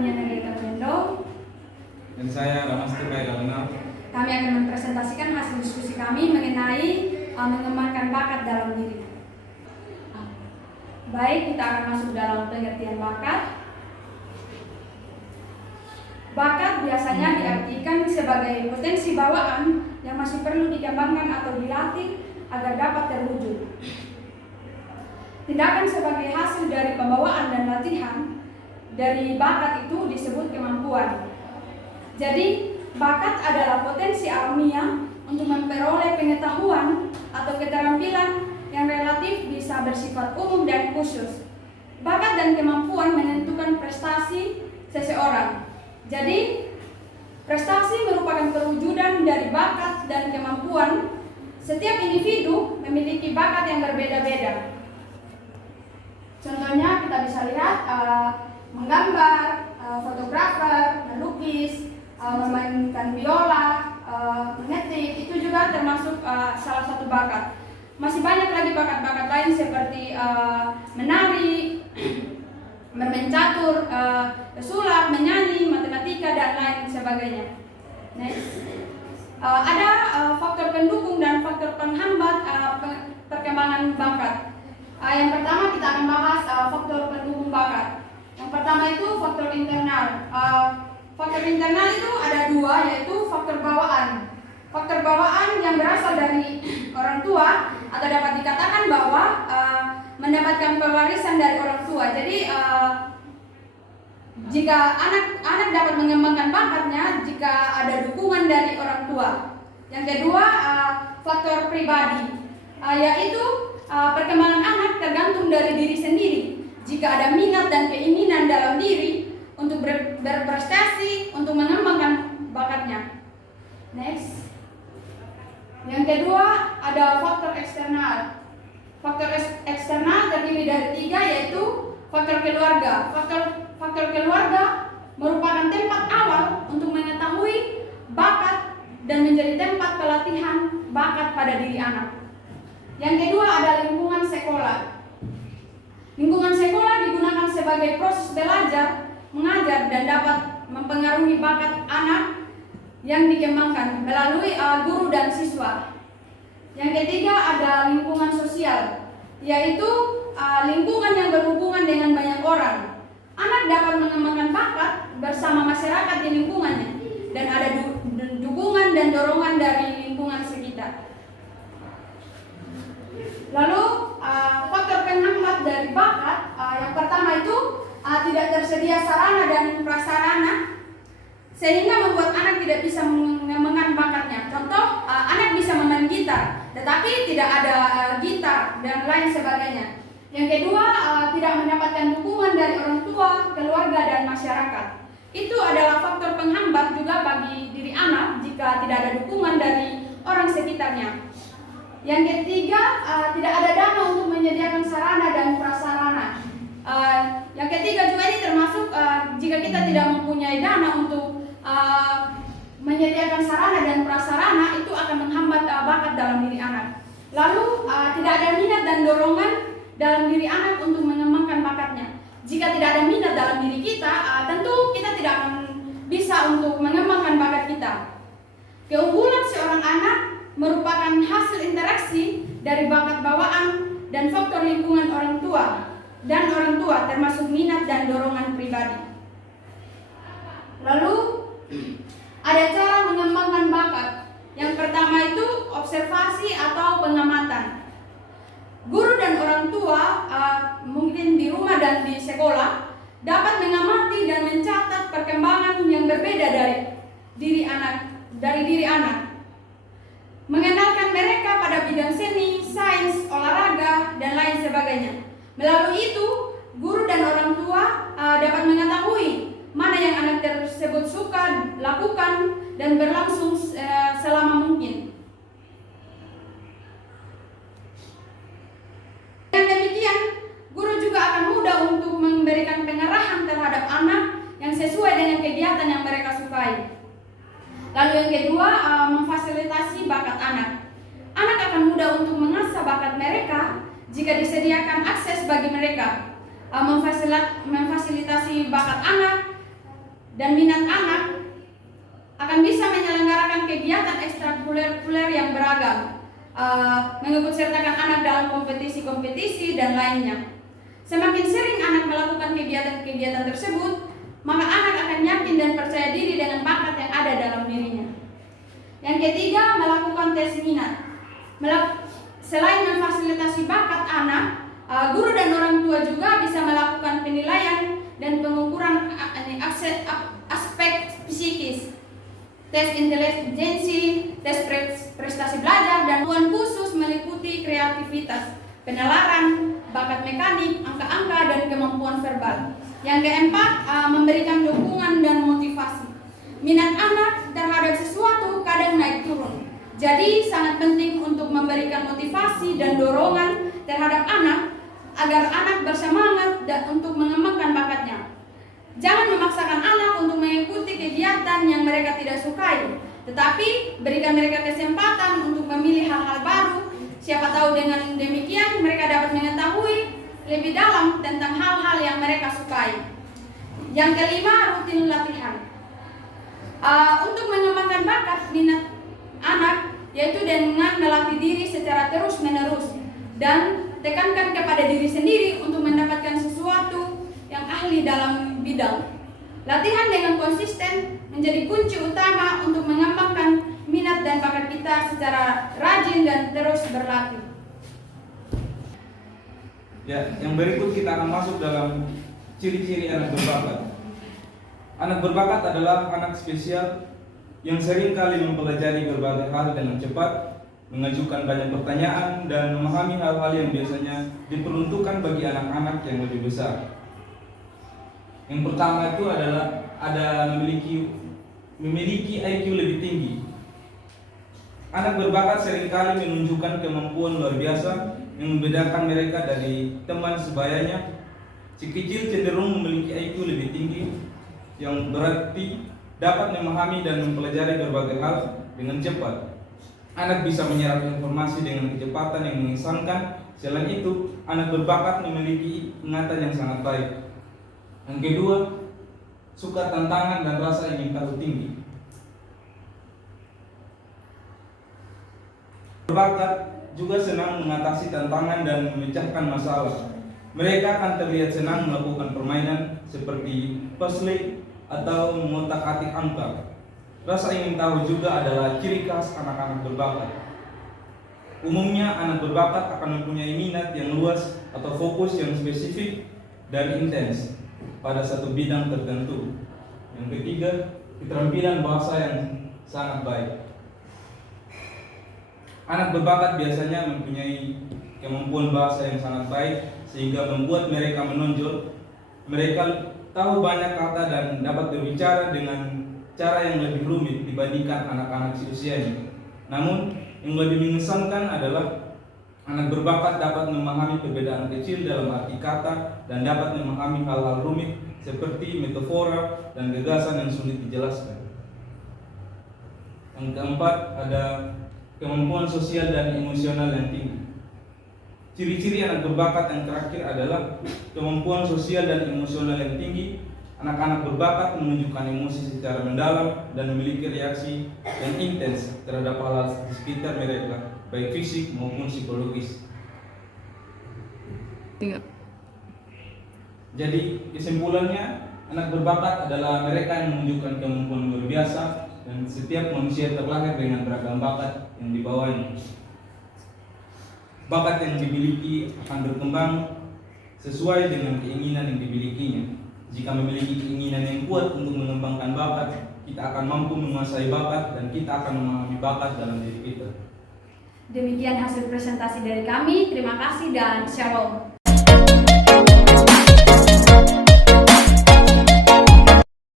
Karunia Negeri Kapendo. Dan saya Ramas Tukai Dalana. Kami akan mempresentasikan hasil diskusi kami mengenai mengembangkan bakat dalam diri. Baik, kita akan masuk dalam pengertian bakat. Bakat biasanya diartikan sebagai potensi bawaan yang masih perlu dikembangkan atau dilatih agar dapat terwujud. Tindakan sebagai hasil dari pembawaan dan latihan dari bakat itu disebut kemampuan. Jadi, bakat adalah potensi alamiah untuk memperoleh pengetahuan atau keterampilan yang relatif bisa bersifat umum dan khusus. Bakat dan kemampuan menentukan prestasi seseorang. Jadi, prestasi merupakan perwujudan dari bakat dan kemampuan. Setiap individu memiliki bakat yang berbeda-beda. Contohnya kita bisa lihat menggambar, fotografer, melukis, memainkan biola, mengetik, itu juga termasuk salah satu bakat. Masih banyak lagi bakat-bakat lain seperti menari, bermain catur, pesulap, menyanyi, matematika, dan lain sebagainya. Next. Ada faktor pendukung dan faktor penghambat perkembangan bakat. Yang pertama kita akan bahas faktor pendukung bakat. Yang pertama itu faktor internal. Faktor internal itu ada dua, yaitu faktor bawaan. Faktor bawaan yang berasal dari orang tua atau dapat dikatakan bahwa mendapatkan pewarisan dari orang tua. Jadi jika anak dapat mengembangkan bakatnya jika ada dukungan dari orang tua. Yang kedua faktor pribadi, yaitu perkembangan anak tergantung dari diri sendiri. Jika ada minat dan keinginan dalam diri untuk berprestasi, untuk mengembangkan bakatnya. Next. Yang kedua ada faktor eksternal. Faktor eksternal terdiri dari tiga, yaitu faktor keluarga. Faktor keluarga merupakan tempat awal untuk mengetahui bakat dan menjadi tempat pelatihan bakat pada diri anak. Yang kedua ada lingkungan sekolah. Lingkungan sekolah digunakan sebagai proses belajar, mengajar, dan dapat mempengaruhi bakat anak yang dikembangkan melalui guru dan siswa. Yang ketiga ada lingkungan sosial, yaitu lingkungan yang berhubungan dengan banyak orang. Anak dapat mengembangkan bakat bersama masyarakat di lingkungannya dan ada dukungan dan dorongan dari lingkungan sekitar. Lalu faktor penghambat dari bakat, yang pertama itu tidak tersedia sarana dan prasarana sehingga membuat anak tidak bisa mengembangkan bakatnya. Contoh, anak bisa memain gitar, tetapi tidak ada gitar dan lain sebagainya. Yang kedua, tidak mendapatkan dukungan dari orang tua, keluarga, dan masyarakat. Itu adalah faktor penghambat juga bagi diri anak jika tidak ada dukungan dari orang sekitarnya. Yang ketiga, tidak ada dana untuk menyediakan sarana dan prasarana. Yang ketiga juga ini termasuk jika kita tidak mempunyai dana untuk menyediakan sarana dan prasarana, itu akan menghambat bakat dalam diri anak. Lalu tidak ada minat dan dorongan dalam diri anak untuk mengembangkan bakatnya. Jika tidak ada minat dalam diri kita, tentu kita tidak akan bisa untuk mengembangkan bakat kita. Keunggulan seorang anak merupakan hasil interaksi dari bakat bawaan dan faktor lingkungan orang tua termasuk minat dan dorongan pribadi. Lalu ada cara mengembangkan bakat. Yang pertama itu observasi atau pengamatan. Guru dan orang tua mungkin di rumah dan di sekolah dapat mengamati dan mencatat perkembangan yang berbeda dari diri anak. Mengenalkan mereka pada bidang seni, sains, olahraga, dan lain sebagainya. Melalui itu, guru dan orang tua dapat mengetahui mana yang anak tersebut suka lakukan dan berlangsung selama mungkin. Dengan demikian, guru juga akan mudah untuk memberikan pengarahan terhadap anak yang sesuai dengan kegiatan yang mereka sukai. Lalu yang kedua, memfasilitasi bakat anak. Anak akan mudah untuk mengasah bakat mereka jika disediakan akses bagi mereka. Memfasilitasi bakat anak dan minat anak akan bisa menyelenggarakan kegiatan ekstrakurikuler yang beragam, mengikut sertakan anak dalam kompetisi-kompetisi dan lainnya. Semakin sering anak melakukan kegiatan-kegiatan tersebut, maka anak akan yakin dan percaya diri dengan bakat yang ada dalam dirinya. Yang ketiga, melakukan tes minat. Selain memfasilitasi bakat anak, guru dan orang tua juga bisa melakukan penilaian dan pengukuran aspek psikis, tes intelijensi, tes prestasi belajar, dan tujuan khusus meliputi kreativitas, penalaran, bakat mekanik, angka-angka, dan kemampuan verbal. Yang keempat, memberikan dukungan dan motivasi. Minat anak terhadap sesuatu kadang naik turun. Jadi sangat penting untuk memberikan motivasi dan dorongan terhadap anak agar anak bersemangat dan untuk mengembangkan bakatnya. Jangan memaksakan anak untuk mengikuti kegiatan yang mereka tidak sukai, tetapi berikan mereka kesempatan untuk memilih hal-hal baru. Siapa tahu dengan demikian mereka dapat mengetahui lebih dalam tentang hal-hal yang mereka sukai. Yang kelima, rutin latihan. Untuk mengembangkan bakat minat anak, yaitu dengan melatih diri secara terus-menerus dan tekankan kepada diri sendiri untuk mendapatkan sesuatu yang ahli dalam bidang. Latihan dengan konsisten menjadi kunci utama untuk mengembangkan minat dan bakat kita secara rajin dan terus berlatih. Ya, yang berikut kita akan masuk dalam ciri-ciri anak berbakat. Anak berbakat adalah anak spesial yang sering kali mempelajari berbagai hal dengan cepat, mengajukan banyak pertanyaan, dan memahami hal-hal yang biasanya diperuntukkan bagi anak-anak yang lebih besar. Yang pertama itu adalah memiliki IQ lebih tinggi. Anak berbakat seringkali menunjukkan kemampuan luar biasa yang membedakan mereka dari teman sebayanya. Si kecil cenderung memiliki IQ lebih tinggi, yang berarti dapat memahami dan mempelajari berbagai hal dengan cepat. Anak bisa menyerap informasi dengan kecepatan yang mengesankan. Selain itu, anak berbakat memiliki ingatan yang sangat baik. Yang kedua, suka tantangan dan rasa ingin tahu tinggi. Berbakat juga senang mengatasi tantangan dan memecahkan masalah. Mereka akan terlihat senang melakukan permainan seperti puzzle atau mengotak-atik angka. Rasa ingin tahu juga adalah ciri khas anak-anak berbakat. Umumnya anak berbakat akan mempunyai minat yang luas atau fokus yang spesifik dan intens pada satu bidang tertentu. Yang ketiga, keterampilan bahasa yang sangat baik. Anak berbakat biasanya mempunyai kemampuan bahasa yang sangat baik sehingga membuat mereka menonjol. Mereka tahu banyak kata dan dapat berbicara dengan cara yang lebih rumit dibandingkan anak-anak seusianya. Namun, yang lebih mengesankan adalah anak berbakat dapat memahami perbedaan kecil dalam arti kata dan dapat memahami hal-hal rumit seperti metafora dan gagasan yang sulit dijelaskan. Yang keempat, ada kemampuan sosial dan emosional yang tinggi. Ciri-ciri anak berbakat yang terakhir adalah kemampuan sosial dan emosional yang tinggi. Anak-anak berbakat menunjukkan emosi secara mendalam dan memiliki reaksi yang intens terhadap hal-hal di sekitar mereka, baik fisik maupun psikologis. Jadi kesimpulannya, anak berbakat adalah mereka yang menunjukkan kemampuan luar biasa dan setiap manusia terlahir dengan beragam bakat yang dibawanya. Bakat yang dimiliki akan berkembang sesuai dengan keinginan yang dimilikinya. Jika memiliki keinginan yang kuat untuk mengembangkan bakat, kita akan mampu menguasai bakat dan kita akan memahami bakat dalam diri kita. Demikian hasil presentasi dari kami. Terima kasih dan shalom.